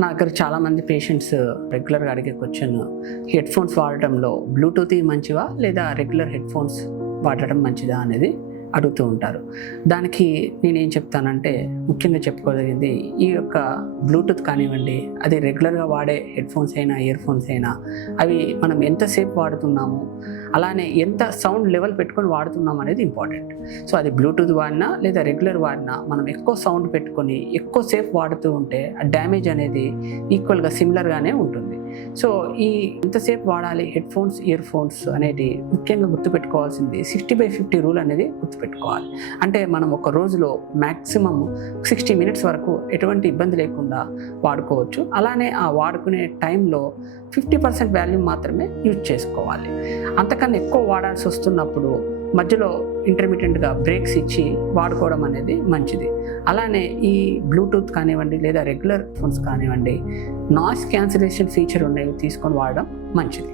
నా దగ్గర చాలామంది పేషెంట్స్ రెగ్యులర్గా అడిగే క్వశ్చన్, హెడ్ ఫోన్స్ వాడటంలో బ్లూటూత్ మంచివా లేదా రెగ్యులర్ హెడ్ ఫోన్స్ వాడటం మంచిదా అనేది అడుగుతూ ఉంటారు. దానికి నేనేం చెప్తానంటే, ముఖ్యంగా చెప్పుకోదగింది, ఈ యొక్క బ్లూటూత్ కానివ్వండి, అది రెగ్యులర్గా వాడే హెడ్ ఫోన్స్ అయినా ఇయర్ ఫోన్స్ అయినా అవి మనం ఎంతసేపు వాడుతున్నాము, అలానే ఎంత సౌండ్ లెవెల్ పెట్టుకొని వాడుతున్నాం అనేది ఇంపార్టెంట్. సో అది బ్లూటూత్ వాడినా లేదా రెగ్యులర్ వాడినా మనం ఎక్కువ సౌండ్ పెట్టుకొని ఎక్కువసేపు వాడుతూ ఉంటే ఆ డ్యామేజ్ అనేది ఈక్వల్గా సిమిలర్గానే ఉంటుంది. సో ఈ ఎంతసేపు వాడాలి హెడ్ ఫోన్స్ ఇయర్ ఫోన్స్ అనేది ముఖ్యంగా గుర్తుపెట్టుకోవాల్సింది 60/50 రూల్ అనేది గుర్తుపెట్టుకోవాలి. అంటే మనం ఒక రోజులో మ్యాక్సిమం 60 మినిట్స్ వరకు ఎటువంటి ఇబ్బంది లేకుండా వాడుకోవచ్చు. అలానే ఆ వాడుకునే టైంలో 50% వాల్యూమ్ మాత్రమే యూజ్ చేసుకోవాలి. అంతకన్నా ఎక్కువ వాడాల్సి వస్తున్నప్పుడు మధ్యలో ఇంటర్మీడియట్గా బ్రేక్స్ ఇచ్చి వాడుకోవడం అనేది మంచిది. అలానే ఈ బ్లూటూత్ కానివ్వండి లేదా రెగ్యులర్ ఫోన్స్ కానివ్వండి, నాయిస్ క్యాన్సిలేషన్ ఫీచర్ ఉండేవి తీసుకొని వాడడం మంచిది.